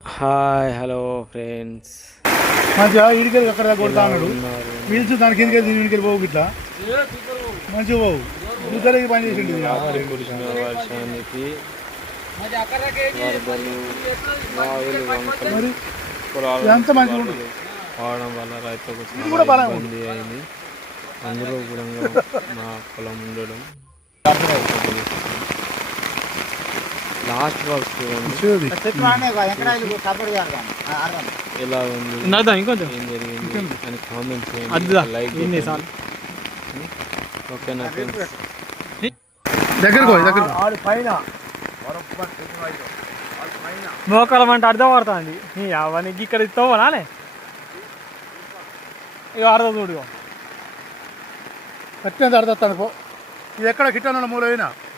Hi hello friends మంచిగా ఇడికెళ్ళి అక్కడ దాకా కొడతా అన్నాడు. పిలిచి దానికి ఎందుకు దీని ఇడికెళ్ళి పోవు ఇట్లా? మంచిగా పోవు. ఇద్దరికి పని చేసిండు వర్షానికి? ఇదంతా మంచిగా ఉంటుంది. కావడం వల్ల రైతులకు ఇది కూడా చాలా బాగానే ఇబ్బంది అయింది. అందులో కూడా మా పొలం ఉండడం. లాస్ట్ చూడండి ఉంది. ఎలా ఉంది? ఇంకొంచెం. ఏం జరిగింది? అని చేయండి. లైక్. సార్లు. ఓకేనా ఫ్రెండ్స్ దగ్గరకు పోయి దగ్గరకు మోకాలం అంటే అర్థం పడుతుంది నీ అవన్నీ ఇక్కడ ఇస్తావు నానే ఇక అర్థం చూడు కట్టిన అర్థం పో. ఇది ఎక్కడ కిట్టన మూల అయినా ఆ,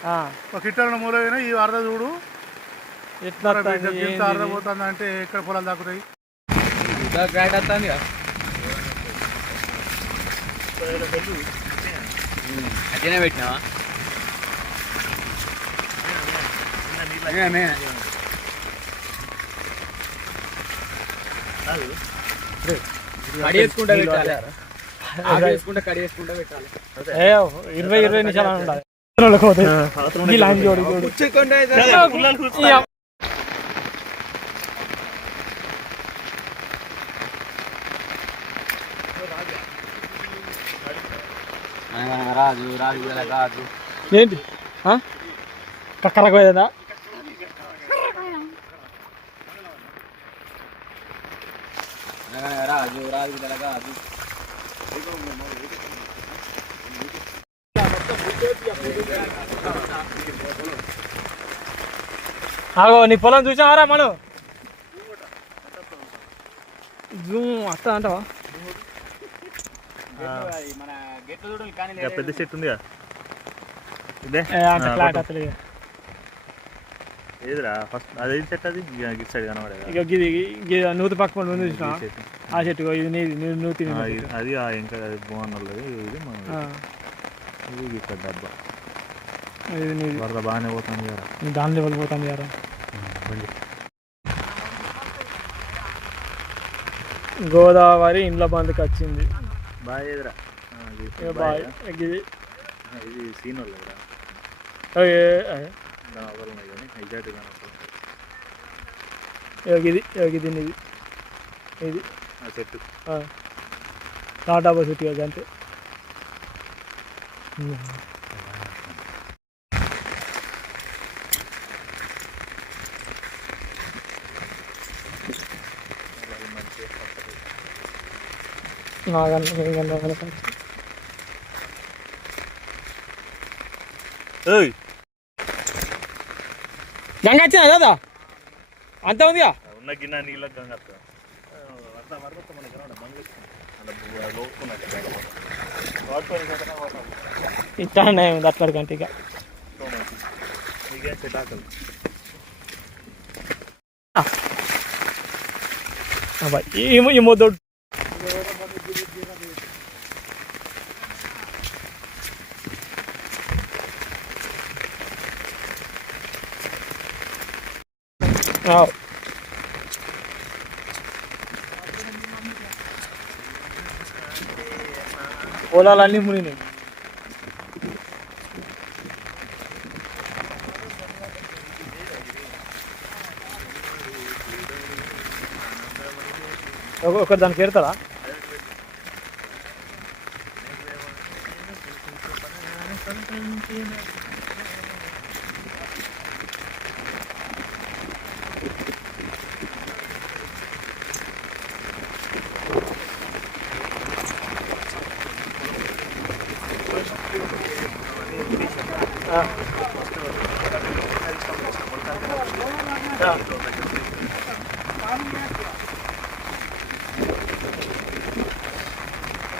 ఒక కిట్టన మూల అయినా ఈ అర్థ చూడు. ఎట్లా వస్తుంది, ఇది? పోతుంది అంటే ఎక్కడ పొలాలు దాక్కుతాయి? ఏ, ఇరవై ఇరవై నిమిషాలు ఉండాలి. ఈ లైన్ రాజు రాజు రాజు. ఏంటి? కక్కరకు పోయేదా రాజు రాజు రాజు. ఆగో నీ పొలం చూసావారా మనం? జూమ్ అత్త అంటావా? పెద్ద చెట్టు ఉందిగా. ఇదే? ఫ్లాట్. అత్తలేదు ఏదిరా? ఫస్ట్ అదే చెట్టు అది? గిట్ సైడ్ కనబడేదా ఇక గిది నూతి పక్క పండు ఉంది చూసినా. ఆ చెట్టు ఇగో ఇది నీది నూతి అది ఆ ఇంకా అది బాగున్నది ఇది మన ఆ, ఇది ఇక్కడ డబ్బా. వరద బాగానే పోతుంది కదా దాని లెవెల్ పోతాం యారా బండి. గోదావరి ఇండ్ల బంద్కి వచ్చింది బాగా ఎదురా బాయ్ ఇది ఇది సీన్ వాళ్ళు కదా ఓకే, ఏ, దాని అవతల ఉన్నాయి కానీ ఎగ్జాక్ట్ కానీ ఇగో ఇది ఇగో ఇది నీది ఇది ఆ చెట్టు నాట్ ఇక అంతే నాగన్న ఇంకన్నా ఏయ్ గంగ వచ్చిందా కదా అంత ఉందిగా? ఉన్న గిన్నె నీళ్ళకి గంగ వస్తుంది. వరద వరద వస్తే మనకి కనబడదు, బంగ్ వేసుకుంది. అలా బు- లోపుకున్నది ఇక్కడ. వాడుకొని కట్టడం పోతాం. ఇట్లా ఉంది అట్లా కంటే ఇక సో మంచిది. మీకేం సెట్ ఆకలి అబ్బాయి ఈ ఈ మొద్దోడు పొలాలన్నీ మునిగినాయి ఒక- ఒక దానికి ఎడతారా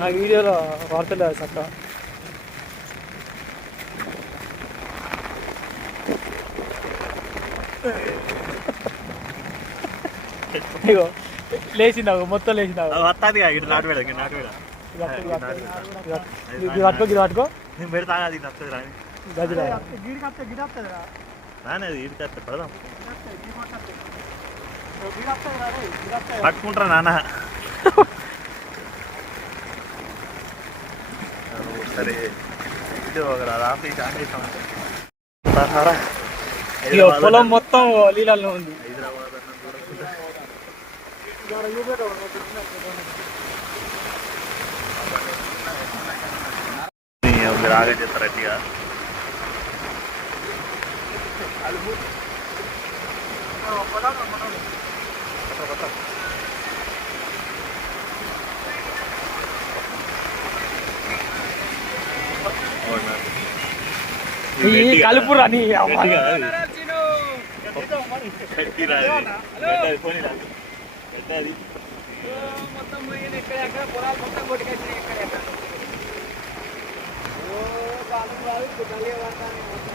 నాకు వీడియోలో వార్తలేదు చక్క ఇగో లేచిందావు మొత్తం లేచిందావు వస్తుంది ఇటు నాటు వేడ నాటు వేడ ఇది పట్టుకో ఇది పట్టుకో నేను పెడతా అది నచ్చదు రాని గదిలో రాని అది ఇటు చేస్తే పడదాం. పట్టుకుంటారా నాన్న? ఇటు ఒక ఆఫీస్ ఆఫీస్ ఇగో పొలం మొత్తం నీళ్ళల్లో ఉంది. ఆగా చేస్తారు అట్టిగా ఈ కలుపురా నీ అమ్మ.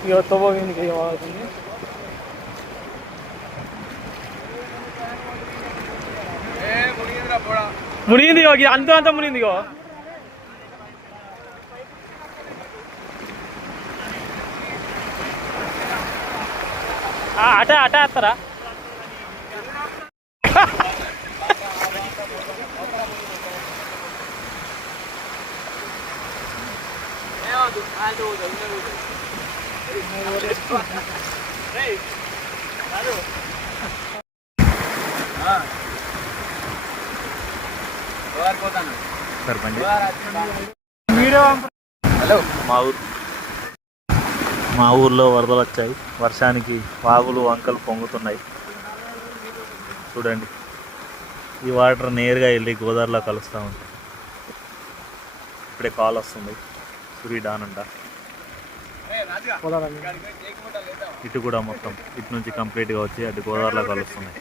ఇగో తవ్వ వీనికి కావాల్సింది మునిగింది అంత అంత మునిగింది అట అట వేస్తారా? సర్పంచ్ వీడియో మా ఊరు. మా ఊర్లో వరదలు వచ్చాయి. వర్షానికి వాగులు వంకలు పొంగుతున్నాయి. చూడండి. ఈ వాటర్ నేరుగా వెళ్ళి గోదావరిలో కలుస్తూ ఉంటాయి. ఇప్పుడే కాల్ వస్తుంది. సూర్యడాన్ అంట ఇటు కూడా మొత్తం ఇటు నుంచి కంప్లీట్గా వచ్చి అటు గోదావరిలో కలుస్తున్నాయి.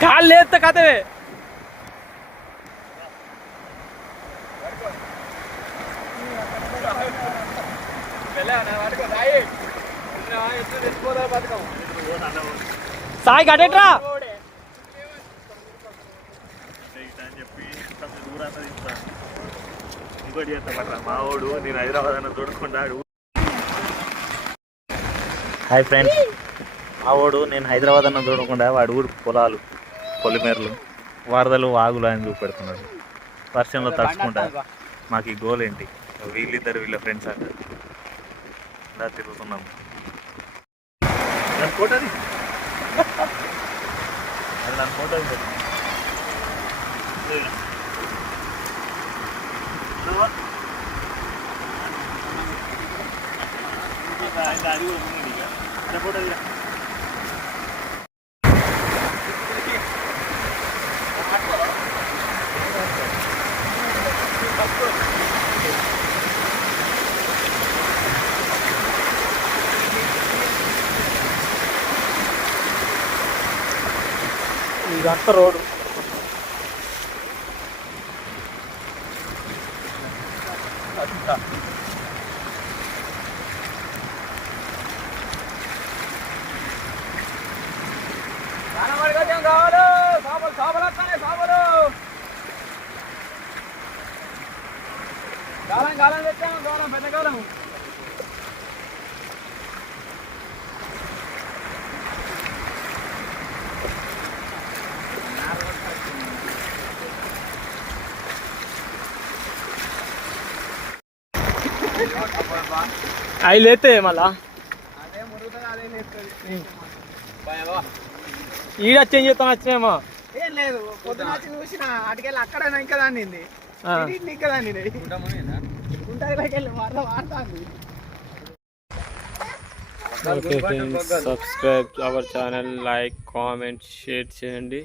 కాళ్ళు లేస్తే కథవే సాయి కట్టేట్రా అని చెప్పి సాయి కట్టేట్రా. ఇంకోటి నేను హైదరాబాద్ అన్న చూడకుండా హాయ్ ఫ్రెండ్స్. మావోడు నేను హైదరాబాద్ అన్న చూడకుండా వాడు ఊరు పొలాలు పొలిమేరలు వరదలు వాగులు అని చూపెడుతున్నాడు. వర్షంలో తడుచుకుంటా. మాకు ఈ గోల్ ఏంటి? వీళ్ళిద్దరు వీళ్ళ ఫ్రెండ్స్ అంటారు ఇలా తిరుగుతున్నాం దాని ఫోటో అది దాని ఫోటో ఫోటో ఇదంతా రోడ్డు అవి లేతే మళ్ళా? ఈడొచ్చి ఏం చేస్తాను వచ్చినేమో ఏం లేదు పొద్దున వచ్చి చూసిన అటుకెళ్ళి అక్కడ ఇంకా దాన్ని దాన్ని subscribe our channel like comment share చేయండి.